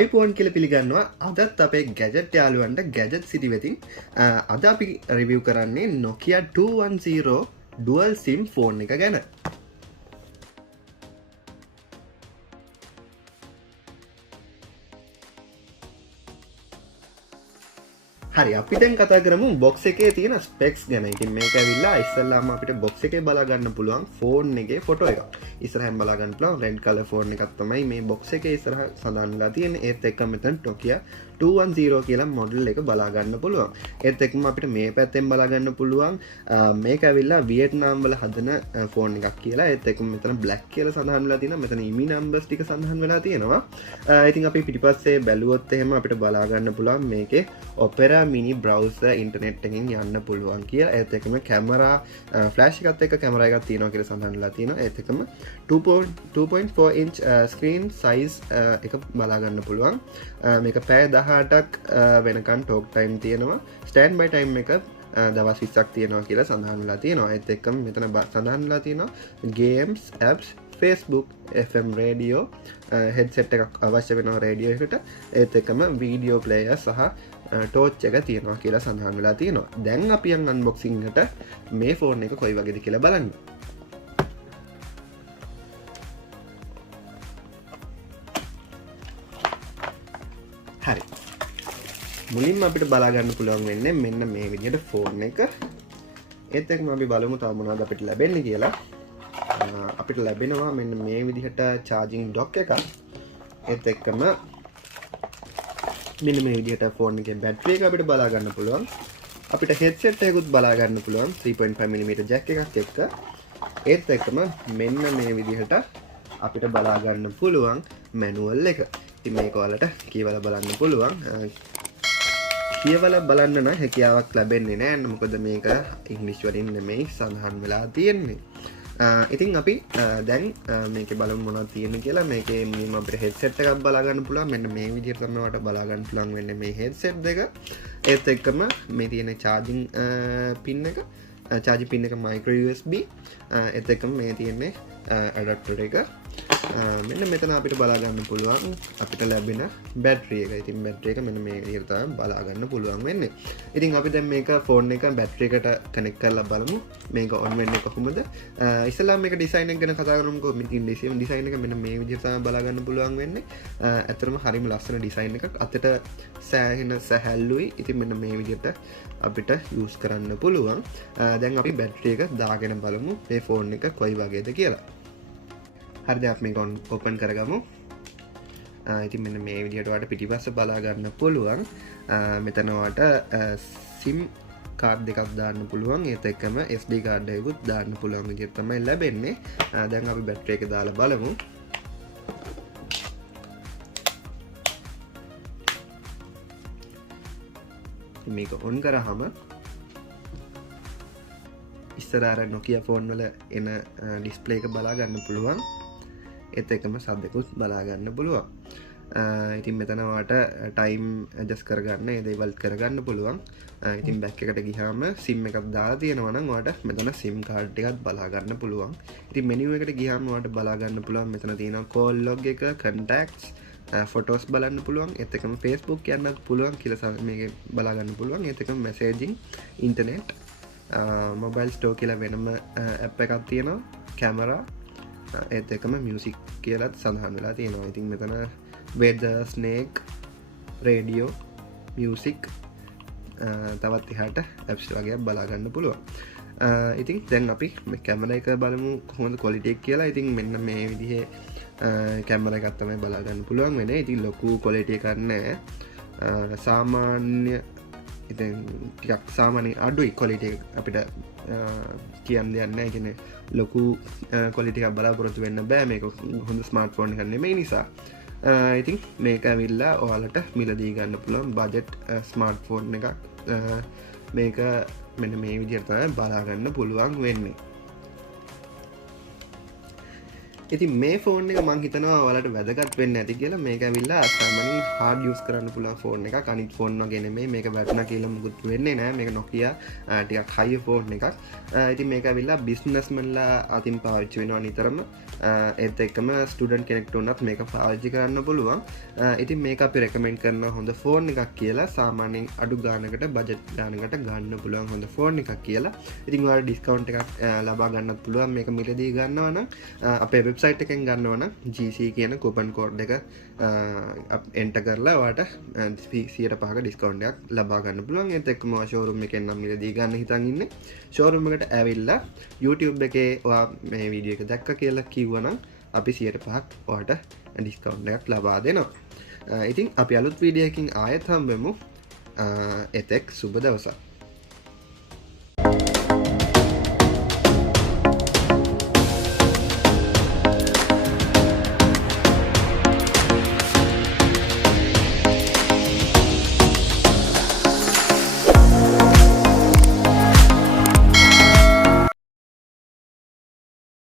iPhone කියලා පිළිගන්නවා අදත් අපේ gadget යාළුවන්ට gadget city වෙතින් අද අපි review කරන්නේ Nokia 210 dual sim phone එක ගැන. හරි අපි දැන් කතා කරමු box එකේ තියෙන specs ගැන. ඉතින් මේක ඇවිල්ලා ඉස්සෙල්ලාම අපිට box එකේ බලා ගන්න පුළුවන් phone එකේ photo එක. ඉස්සරහින් බලා ගන්න පුළුවන් red color phone එකක් තමයි මේ box එකේ ඉස්සරහ සඳහන් වෙලා තියෙන්නේ. ඒත් එක්කම මෙතන Nokia 210 කියලා මොඩල් එක බලා ගන්න පුළුවන්. ඒත් එක්කම අපිට මේ පැත්තෙන් බලා ගන්න පුළුවන් මේක ඇවිල්ලා වියට්නාම් වල හදන ෆෝන් එකක් කියලා. ඒත් එක්කම මෙතන black කියලා සඳහන් වෙලා තියෙනවා. මෙතන IMEI numbers ටික සඳහන් වෙලා තියෙනවා. ඉතින් අපි පිටිපස්සේ බැලුවොත් එහෙම අපිට බලා ගන්න පුළුවන් මේකේ Opera mini browser internet එකකින් යන්න පුළුවන් කියලා. ඒත් එක්කම කැමරා ෆ්ලෑෂ් එකත් එක්ක කැමරා එකක් තියෙනවා කියලා සඳහන් වෙලා තියෙනවා. ඒත් එක්කම 2.4 inch screen size එක බලා ගන්න පුළුවන්. මේක පැය 18ක් වෙනකන් ටෝක් ටයිම් තියෙනවා. ස්ටෑන්ඩ් බයි ටයිම් එක දවස් 20ක් තියෙනවා කියලා සඳහන් වෙලා තියෙනවා. ඒත් එක්කම මෙතන සඳහන් වෙලා තියෙනවා games, apps, Facebook, FM radio, headset එකක් අවශ්‍ය වෙනවා රේඩියෝ එකට. ඒත් එක්කම video player සහ torch එක තියෙනවා කියලා සඳහන් වෙලා තියෙනවා. දැන් අපි යන් unboxing එකට මේ ෆෝන් එක කොයි වගේද කියලා බලන්න. හරි. මුලින්ම අපිට බලා ගන්න පුළුවන් වෙන්නේ මෙන්න මේ විදිහට ෆෝන් එක. ඒත් එක්කම අපි බලමු තව මොනවද අපිට ලැබෙන්නේ කියලා. අපිට ලැබෙනවා මෙන්න මේ විදිහට charging dock එකක්. ඒත් එක්කම මෙන්න මේ විදිහට ෆෝන් එකේ බැටරි එක අපිට බලා ගන්න පුළුවන්. අපිට headset එකකුත් බලා ගන්න පුළුවන් 3.5mm jack එකක් එක්ක. ඒත් එක්කම මෙන්න මේ විදිහට අපිට බලා ගන්න පුළුවන් manual එක. ඉතින් මේක ඔයාලට කියවලා බලන්න පුළුවන්. කියවලා බලන්න නම් හැකියාවක් ලැබෙන්නේ නැහැ. මොකද මේක ඉංග්‍රීසි වලින් නෙමෙයි සඳහන් වෙලා තියෙන්නේ. ඉතින් අපි දැන් මේකේ බලමු මොනවද තියෙන්නේ කියලා. මේකේ මුලින්ම අපිට headset එකක් බලා ගන්න පුළුවන්. මෙන්න මේ විදිහට තමයි ඔයාලට බලා ගන්න පුළුවන් වෙන්නේ මේ headset දෙක. ඒත් එක්කම මේ තියෙන charging pin එක, charging pin එක micro USB. ඒත් එක්කම මේ තියෙන්නේ adapter එක. මෙන්න මෙතන අපිට බලා ගන්න පුළුවන් අපිට ලැබෙන බැටරි එක. ඉතින් බැටරි එක මෙන්න මේ විදිහට තමයි බලා ගන්න පුළුවන් වෙන්නේ. ඉතින් අපි දැන් මේක ෆෝන් එක බැටරි එකට කනෙක්ට් කරලා බලමු මේක ඔන් වෙන්නේ කොහොමද. ඉස්සෙල්ලාම මේක ඩිසයින් එක ගැන කතා කරමුකෝ. මේකේ ඩිසයින් එක මෙන්න මේ විදිහට තමයි බලා ගන්න පුළුවන් වෙන්නේ. ඇත්තටම හරිම ලස්සන ඩිසයින් එකක්. අතට සෑහෙන සැහැල්ලුයි. ඉතින් මෙන්න මේ විදිහට අපිට යූස් කරන්න පුළුවන්. දැන් අපි බැටරි එක දාගෙන බලමු මේ ෆෝන් එක කොයි වගේද කියලා. හරිද අපි මේක ඕපන් කරගමු. ඉතින් මෙන්න මේ විදිහට ඔයාලට පිටිපස්ස බලා ගන්න පුළුවන්. මෙතන ඔයාලට SIM කාඩ් දෙකක් දාන්න පුළුවන්. ඒත් එක්කම SD කාඩ් එකකුත් දාන්න පුළුවන් විදිහට තමයි ලැබෙන්නේ. දැන් අපි බැටරි එක දාලා බලමු. මේක ඔන් කරාම ඉස්සර අර Nokia ෆෝන් වල එන ඩිස්ප්ලේ එක බලා ගන්න පුළුවන්. ඒත් එක්කම සද්දකුත් බලා ගන්න පුළුවන්. ඉතින් මෙතන ඔයාලට ටයිම් ඇඩ්ජස්ට් කරගන්න, ඒ දේවල් කරගන්න පුළුවන්. ඉතින් බෑක් එකට ගියාම SIM එකක් දාලා තියෙනවා නම් ඔයාලට මෙතන SIM කාඩ් එකක් බලා ගන්න පුළුවන්. ඉතින් මෙනු එකට ගියාම ඔයාලට බලා ගන්න පුළුවන් මෙතන තියෙනවා call log එක, contacts, photos බලන්න පුළුවන්. ඒත් එක්කම Facebook යන්නත් පුළුවන් කියලා මේකේ බලා ගන්න පුළුවන්. ඒත් එක්කම messaging, internet, mobile store කියලා වෙනම app එකක් තියෙනවා, camera, ඒත් එක්කම music කියලාත් සඳහන් වෙලා තියෙනවා. ඉතින් මෙතන weather, snake, radio, music, තවත් එහාට apps වගේ බලා ගන්න පුළුවන්. ඉතින් දැන් අපි මේ කැමරා එක බලමු කොහොමද quality එක කියලා. ඉතින් මෙන්න මේ විදිහේ කැමරා එකක් තමයි බලා ගන්න පුළුවන් වෙන්නේ. ඉතින් ලොකු quality එකක් නැහැ. සාමාන්‍ය ඉතින් ටිකක් සාමාන්‍ය අඩුයි quality එක අපිට කියන්න දෙයක් නැහැ. කියන්නේ ලොකු quality එකක් බලාපොරොත්තු වෙන්න බෑ. මේක හොඳ ස්මාර්ට්ෆෝන් එකක් නෙමෙයි නිසා. ඉතින් මේක ඇවිල්ලා ඔයාලට මිලදී ගන්න පුළුවන් බජට් ස්මාර්ට්ෆෝන් එකක්. මේක මෙන්න මේ විදිහට තමයි බලා ගන්න පුළුවන් වෙන්නේ. ඉතින් මේ ෆෝන් එක මං හිතනවා ඔයාලට වැදගත් වෙන්න ඇති කියලා. මේක ඇවිල්ලා සාමාන්‍යයෙන් hard use කරන්න පුළුවන් ෆෝන් එකක්. අනිත් ෆෝන් වගේ නෙමෙයි. මේක වැටුණා කියලා මුකුත් වෙන්නේ නැහැ. මේක Nokia ටිකක් high ෆෝන් එකක්. ඉතින් මේක ඇවිල්ලා businessmanලා අතින් පාවිච්චි වෙනවා නිතරම. ඒත් එක්කම ස්ටුඩන්ට් කෙනෙක්ට උනත් මේක පාවිච්චි කරන්න පුළුවන්. ඉතින් මේක අපි රෙකමෙන්ඩ් කරනවා හොඳ ෆෝන් එකක් කියලා. සාමාන්‍යයෙන් අඩු ගානකට බජට් ගානකට ගන්න පුළුවන් හොඳ ෆෝන් එකක් කියලා. ඉතින් ඔයාලට ඩිස්කවුන්ට් එකක් ලබා ගන්නත් පුළුවන් මේක මිලදී ගන්නවා නම්. අපේ වෙබ්සයිට් එකෙන් ගන්නවා නම් GC කියන ಕೂಪನ್ කෝඩ් එක එන්ටර් කරලා ඔයාලට 100% ඩිස්කවුන්ට් එකක් ලබා ගන්න පුළුවන්. ඒත් එක්කම ඔයා ෂෝරූම් එකෙන් නම් මිලදී ගන්න හිතන් ඉන්නේ. ෂෝරූම් එකට ඇවිල්ලා YouTube එකේ ඔයා මේ වීඩියෝ එක දැක්ක කියලා කිව්වනම් අපි 100%ක් ඔයාලට ඩිස්කවුන්ට් එකක් ලබා දෙනවා. ඉතින් අපි අලුත් වීඩියෝ එකකින් ආයෙත් හම්බෙමු. එතෙක් සුබ දවසක්.